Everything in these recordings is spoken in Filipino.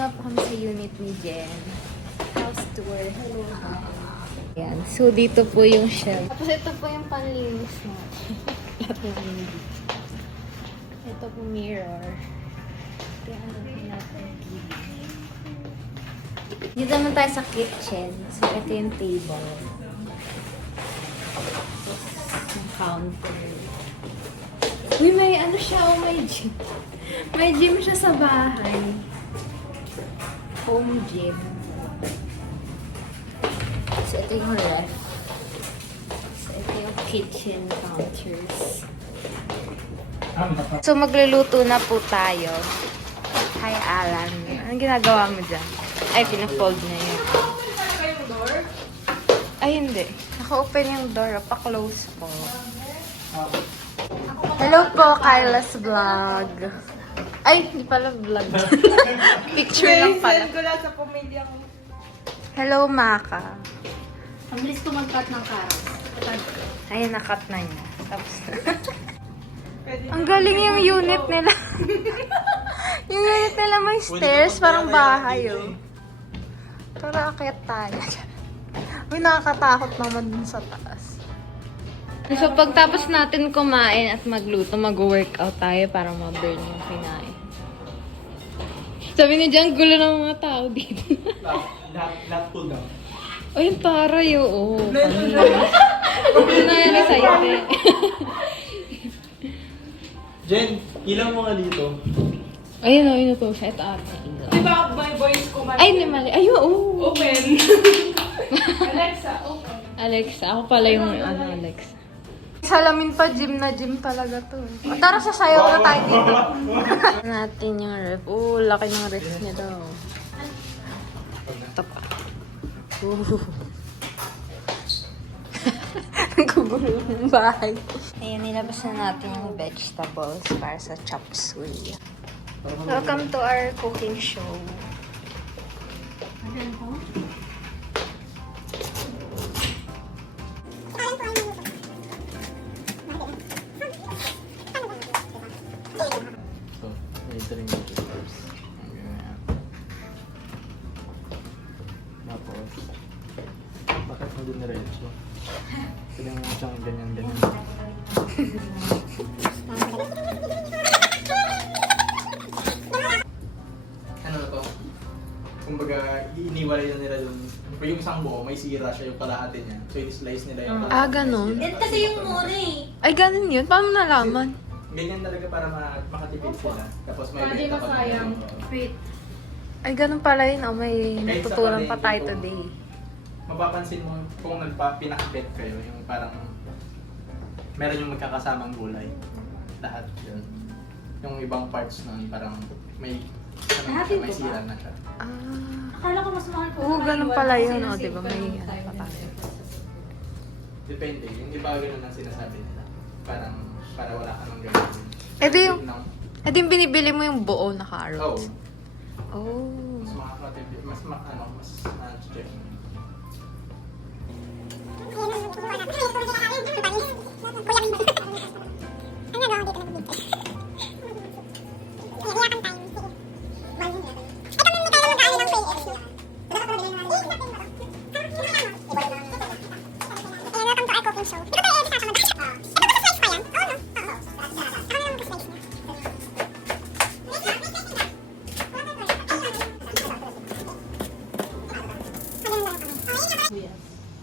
na po kami sa unit ni Jen. House tour. Hello. Ayan. So, dito po yung shelf. Tapos ito po yung panlinis natin. Ito po mirror. Kaya ano po natin. Dito naman tayo sa kitchen. So, ito yung table. Yung counter. Uy, may ano siya, oh, may gym. May gym siya sa bahay. Home gym. So, ito yung ref. So, ito yung kitchen counters. So, magluluto na po tayo. Hi, Alan. Anong ginagawa mo dyan? Ay, pinafold na yun. Ay, hindi. Naka-open yung door. Pa-close po. Hello po, Kyla's Vlog. Ay, hindi pala vlog. Picture lang pala. Ko lang sa pamilya ko. Hello, Maka. Ang bilis ko mag-cut ng carrots. Ayun, na-cut na niya. Tapos ang galing yung unit nila. Yung unit nila may stairs, parang bahay, oh. Tara, akyat tayo. Uy, nakakatakot naman dun sa taas. So, pagtapos natin kumain at magluto, mag-workout tayo para ma-burn yung kinain. Sabi ni Jan, gulo ng mga tao dito. Lahat full daw. Ay, yung taray, oo. Ano na yan sa'yo, eh. Jen, ilang mo nga dito? Ayun, o, yun po siya. Ito ata. Di ba by voice ko man? Ay, hindi mali. Ayun, oo. Open. Alexa, open. Alexa. Ako pala yung Alexa. Salamin pa, gym na gym talaga to. O, tara, sasayaw na tayo dito. Natin yung ref. Oo, laki ng ref niya daw. Ito pa. Nagkugulo ng bahay. Ayan, nilabas na natin yung vegetables para sa chop suey. Welcome to our cooking show. So, ito rin yung first. Tapos, bakit mo din diretso? Pwede mo siyang ganyan-ganyan. Ano na to? Kumbaga, iniwalay na nila dun. Pero yung isang buo, may sira siya yung kalahati niya. So, i-slice nila yung kalahati. Ah, ganun? Yan kasi yung muna eh. Ay, ganun yun? Paano nalaman? Ganyan talaga para makatipid sila. Tapos may Para di benta pa masayang. nila. Wait. Ay, ganun pala yun. Oh, may Kahit sa natutunan pa tayo palengke, today. Mapapansin mo kung pinakabet kayo, yung parang meron yung magkakasamang gulay. Lahat yun. Yung ibang parts nun, parang may may sira na siya. Ah. Akala ko mas mahal ko. Oo, ganun pala yun. O, diba? May ano ano pa tayo. Depende. Yung iba ganun ang sinasabi nila. Parang para wala ka nang gagawin. Eh di yung binibili mo yung buo na carrots. Oo. Oh. Mas makakatipid. Mas check.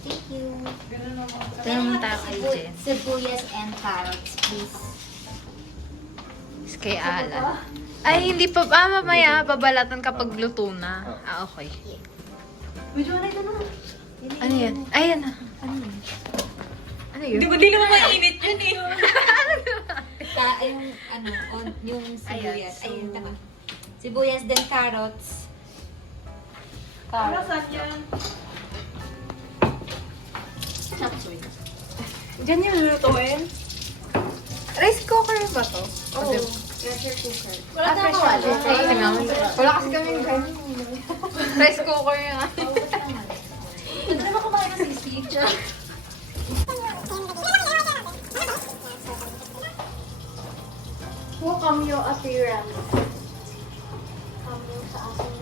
Thank you. Ito naman tayo kay Jen. Sibuyas and carrots, please. Is kay Alan. Ay, hindi pa. Ah, mamaya. Babalatan kapag luto na. Ah, okay. Medyo na ito naman. Ano yan? Ayan na. Ano yun? Ano yun? Hindi naman mainit yun eh. Yung sibuyas. Ayun, tama. Sibuyas then carrots. Ano saan yan? Chop suey. Diyan yung lulutuin? Rice cooker ba to? Oo. Pressure cooker. Wala Wala kasi kami rice cooker nga. Pwede naman kumain ng sisig. Welcome your appearance. Come sa aking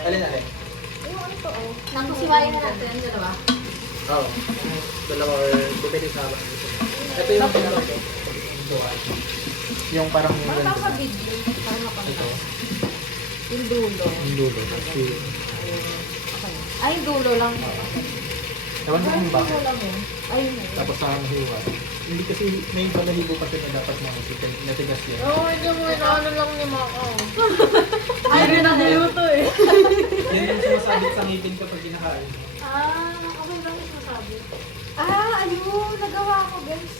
Alin? Naku, siwayan na natin yung dalawa. Oo. Dalawa or depende sa akin. Ito yung pinaka yung parang yung Parang ganito. sa video. Parang mapagka. Ito. Yung dulo. Yung dulo. Okay. Ay, yung dulo lang. Ewan ko kung Yung bakit. dulo lang yun. Ayun na yun. Tapos sa hiwa. Hindi kasi may balahibo kasi na dapat mga natigas yan. Oo, hindi mo ano lang ni Makaw. Ay, rin ang niluto eh. Yan yung sumasabit sa ngipin kapag kinakain. Okay lang yung masabi. Ayun. Nagawa ko, guys.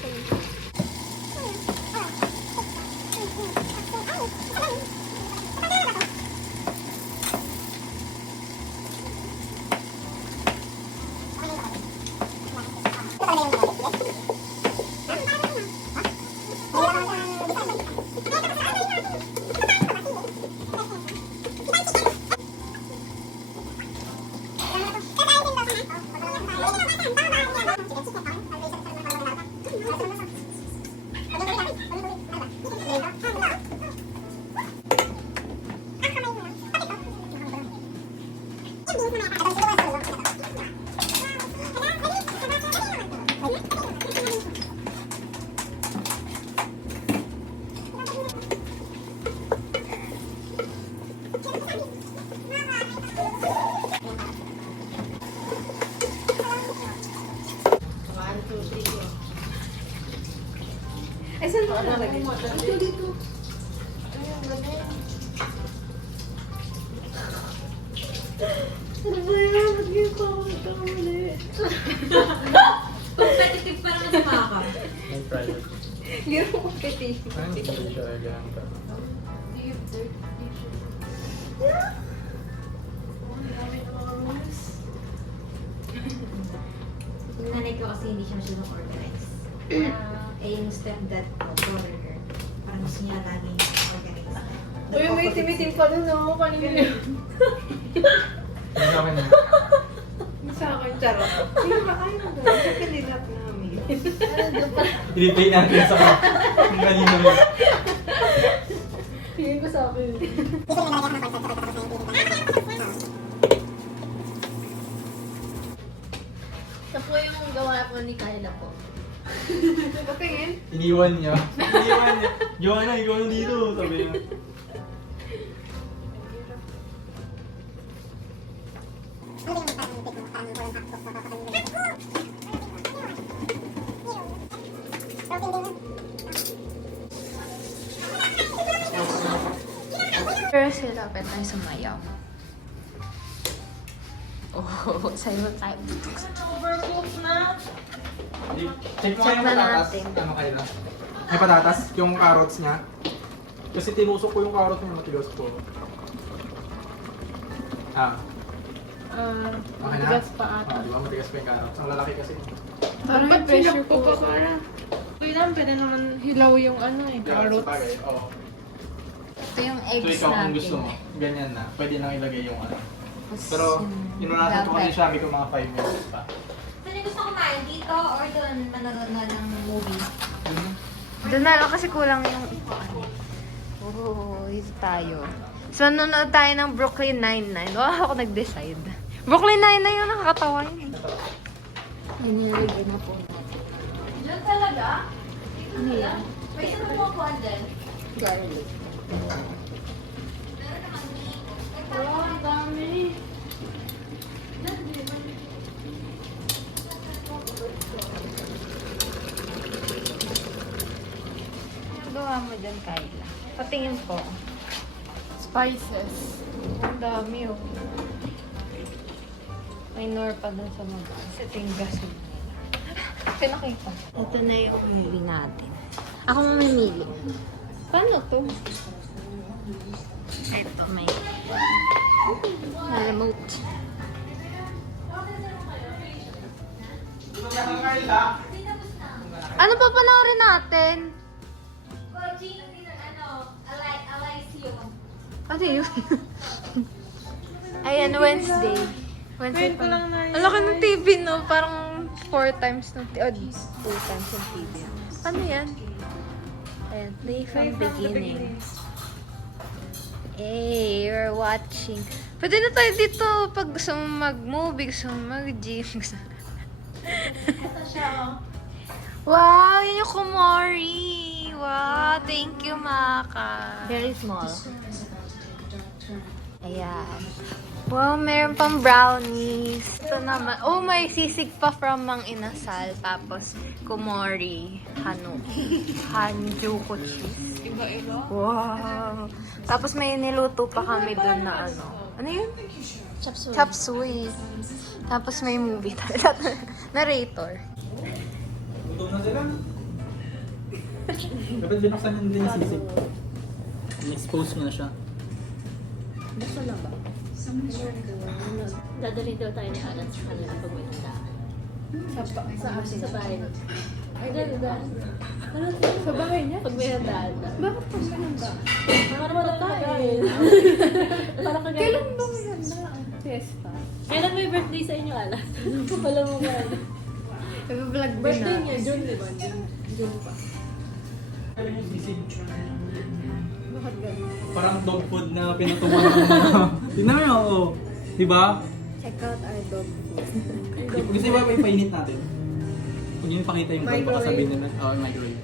Ay, saan mo nalagay? Ito dito. Ayun, ganyan. Ano ba yan? Ba't ganyan pa ako nagkamali? Competitive pa naman sa maka. May private. Hindi mo competitive. Ano yung hindi siya ganyan ka? Yung nanay ko kasi hindi siya masyadong organize. Yung stepdad ko, brother her, parang gusto niya laging organize. Uy, may timitim pa dun, no? Kanina yun. Yung akin na. Sa akin, charot. Hindi ba kayo na doon? Sa kanilap namin. Ilipay natin sa yung kanina mo. Tingin ko sa akin. Ito po yung gawa po ni Kyla po. Patingin? Iniwan niya. Iniwan niya. Joanna, ikaw yung dito. Sabi niya. Pero sila, pwede tayo sumayaw. Oh, sayo tayo. Overcooked na! Check mo Check yung na patatas. natin. Ano kayo na? May patatas? Yung carrots niya. Kasi tinusok ko yung carrot niya. Matigas ko. Okay na? Matigas pa ata. Di ba matigas pa yung carrots? Ang lalaki kasi. Parang Ba't pressure ko pa para? Uy lang, pwede naman hilaw yung ano eh. Yeah, Carrots. sabagay, oo. Ito yung So eggs ikaw kung natin. gusto mo, ganyan na. Pwede nang ilagay yung ano. Tapos Pero yung inunasan ko bell kasi sabi ko mga 5 minutes pa. Saan yung gusto kumain? Dito or doon manonood na ng movie? Doon na lang kasi kulang yung dito tayo. So, nanonood tayo ng Brooklyn Nine-Nine. Wow, ako nag-decide. Brooklyn Nine-Nine yung nakakatawa yun. Inilagay na po natin. Diyan talaga? Ano yan? May isa na po ako andyan. Garlic. Meron naman ni... Oh, ang dami. Ano gawa mo dyan, Kyla? Patingin po. Spices. Ang dami, oh. May nor pa dun sa mga. Kasi ito yung gasol nila. Pinakita. Ito na yung movie natin. Ako mamimili. Paano to? Ito, may remote. Ano pa panoorin natin? Gino din ano, Alessio. Ano yun? Ayan, Wednesday. Wednesday Ngayon ko lang na Ang laki ng TV, no? Parang 4 times ng TV. 2 times ng TV. Ano yan? Ayan, play from beginning. Hey, you're watching. Pwede na tayo dito pag gusto mo mag-movie, gusto mo mag-gym. Ito siya, oh. Wow, yun yung kumori. Wow, thank you, Maka. Very small. Ayan. Wow, meron pang brownies. Ito naman. Oh, may sisig pa from Mang Inasal. Tapos, kumori. Hanjuko cheese. Iba-iba. Wow. Tapos may niluto pa kami doon na ano. Ano yun? Chapsuy. Chop suey. Tapos may movie talaga. Narrator. Gutom na sila. Dapat binuksan yung din yung sisig. In-expose mo na siya. Gusto na ba? Dadalhin daw tayo ni Alan sa kanila pag may tandaan. Sa bahay. Ay, dahil. Sa bahay niya? Pag may tandaan. Bakit pa siya nanda? Para matatayin. Para kagayin. Kailan ba may handa ang fiesta? Kailan may birthday sa inyo, Alan? Wala mo ba? Nag-vlog din Birthday na. niya, June, di ba? June pa. Ano yung sisig? Bakit gano'n? Parang dog food na pinutukan ng mga... Tingnan mo yun, oo. Diba? Check out our dog food. Gusto ba ipainit natin? Huwag yun pakita yung baka sabihin nila. Oo, microwave.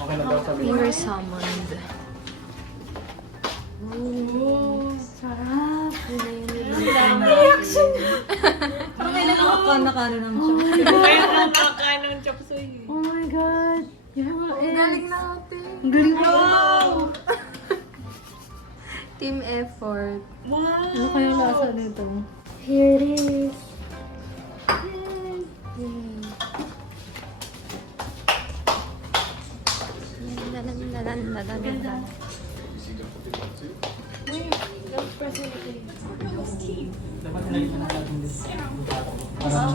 Okay na daw sabihin. Finger summoned. Oo. Sarap. Reaction! Parang kailan nakakana-kana ng chop. Kaya ang makakain ng chop suey. Oh my God. Ang galing natin. Ang galing mo. Team effort. Wow! Ano kayong lasa nito? Here it is. Ganda. Dapat nalagyan na natin din. Parang...